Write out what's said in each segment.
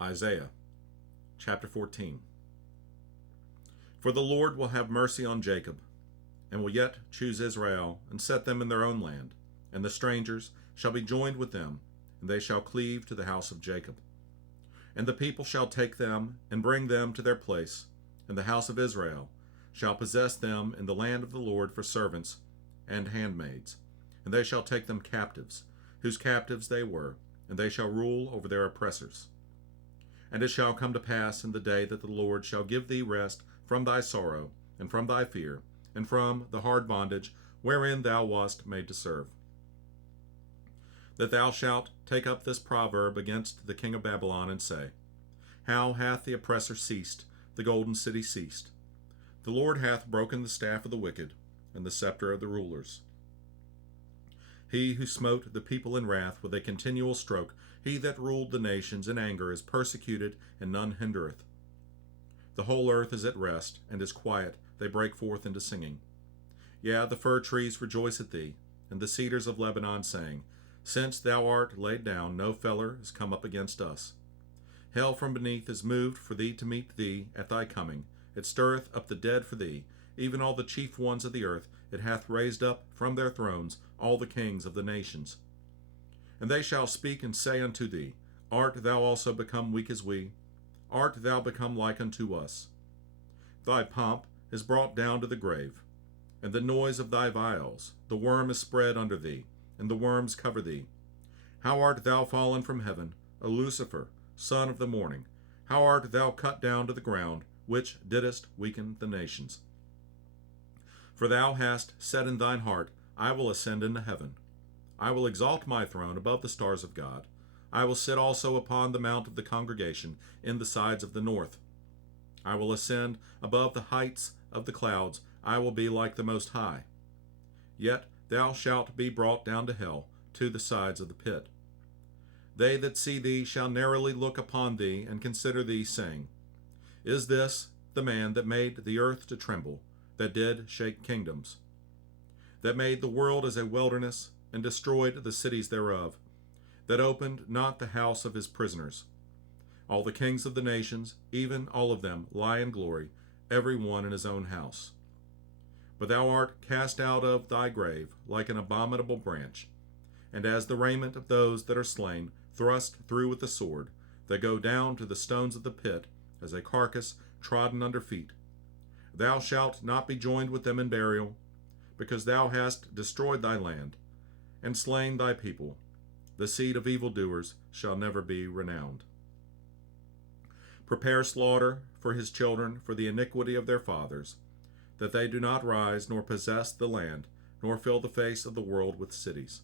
Isaiah chapter 14. For the Lord will have mercy on Jacob, and will yet choose Israel, and set them in their own land, and the strangers shall be joined with them, and they shall cleave to the house of Jacob. And the people shall take them, and bring them to their place, and the house of Israel shall possess them in the land of the Lord for servants and handmaids, and they shall take them captives, whose captives they were, and they shall rule over their oppressors. And it shall come to pass in the day that the Lord shall give thee rest from thy sorrow, and from thy fear, and from the hard bondage wherein thou wast made to serve, that thou shalt take up this proverb against the king of Babylon, and say, How hath the oppressor ceased, the golden city ceased? The Lord hath broken the staff of the wicked, and the scepter of the rulers. He who smote the people in wrath with a continual stroke, he that ruled the nations in anger, is persecuted, and none hindereth. The whole earth is at rest, and is quiet, they break forth into singing. Yea, the fir trees rejoice at thee, and the cedars of Lebanon, saying, Since thou art laid down, no feller is come up against us. Hell from beneath is moved for thee to meet thee at thy coming. It stirreth up the dead for thee, even all the chief ones of the earth. It hath raised up from their thrones all the kings of the nations. And they shall speak and say unto thee, Art thou also become weak as we? Art thou become like unto us? Thy pomp is brought down to the grave, and the noise of thy viols. The worm is spread under thee, and the worms cover thee. How art thou fallen from heaven, O Lucifer, son of the morning? How art thou cut down to the ground, which didst weaken the nations? For thou hast said in thine heart, I will ascend into heaven. I will exalt my throne above the stars of God. I will sit also upon the mount of the congregation in the sides of the north. I will ascend above the heights of the clouds. I will be like the Most High. Yet thou shalt be brought down to hell, to the sides of the pit. They that see thee shall narrowly look upon thee, and consider thee, saying, Is this the man that made the earth to tremble, that did shake kingdoms, that made the world as a wilderness, and destroyed the cities thereof, that opened not the house of his prisoners? All the kings of the nations, even all of them, lie in glory, every one in his own house. But thou art cast out of thy grave like an abominable branch, and as the raiment of those that are slain, thrust through with the sword, that go down to the stones of the pit, as a carcass trodden under feet. Thou shalt not be joined with them in burial, because thou hast destroyed thy land, and slain thy people. The seed of evildoers shall never be renowned. Prepare slaughter for his children for the iniquity of their fathers, that they do not rise, nor possess the land, nor fill the face of the world with cities.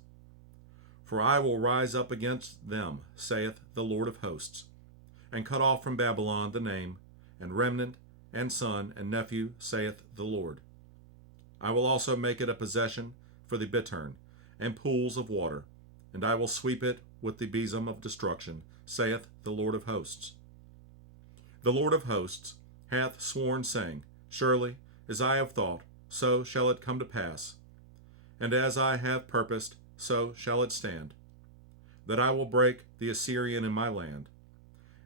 For I will rise up against them, saith the Lord of hosts, and cut off from Babylon the name, and remnant, and son, and nephew, saith the Lord. I will also make it a possession for the bittern, and pools of water, and I will sweep it with the besom of destruction, saith the Lord of hosts. The Lord of hosts hath sworn, saying, Surely, as I have thought, so shall it come to pass, and as I have purposed, so shall it stand, that I will break the Assyrian in my land,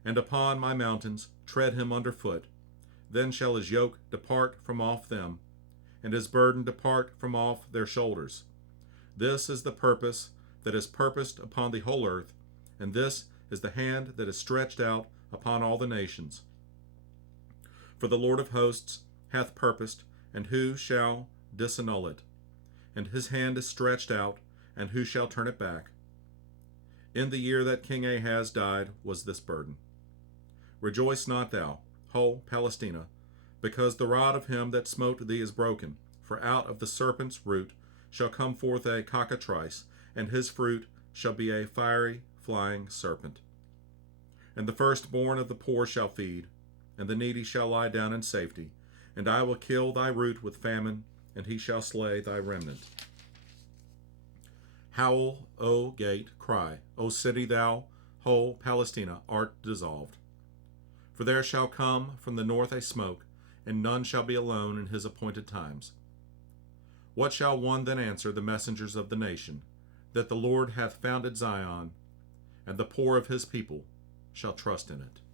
and upon my mountains tread him under foot. Then shall his yoke depart from off them, and his burden depart from off their shoulders. This is the purpose that is purposed upon the whole earth, and this is the hand that is stretched out upon all the nations. For the Lord of hosts hath purposed, and who shall disannul it? And his hand is stretched out, and who shall turn it back? In the year that King Ahaz died was this burden. Rejoice not thou, whole Palestina, because the rod of him that smote thee is broken. For out of the serpent's root shall come forth a cockatrice, and his fruit shall be a fiery flying serpent. And the firstborn of the poor shall feed, and the needy shall lie down in safety. And I will kill thy root with famine, and he shall slay thy remnant. Howl, O gate, cry, O city, thou, whole Palestina, art dissolved. For there shall come from the north a smoke, and none shall be alone in his appointed times. What shall one then answer the messengers of the nation, that the Lord hath founded Zion, and the poor of his people shall trust in it.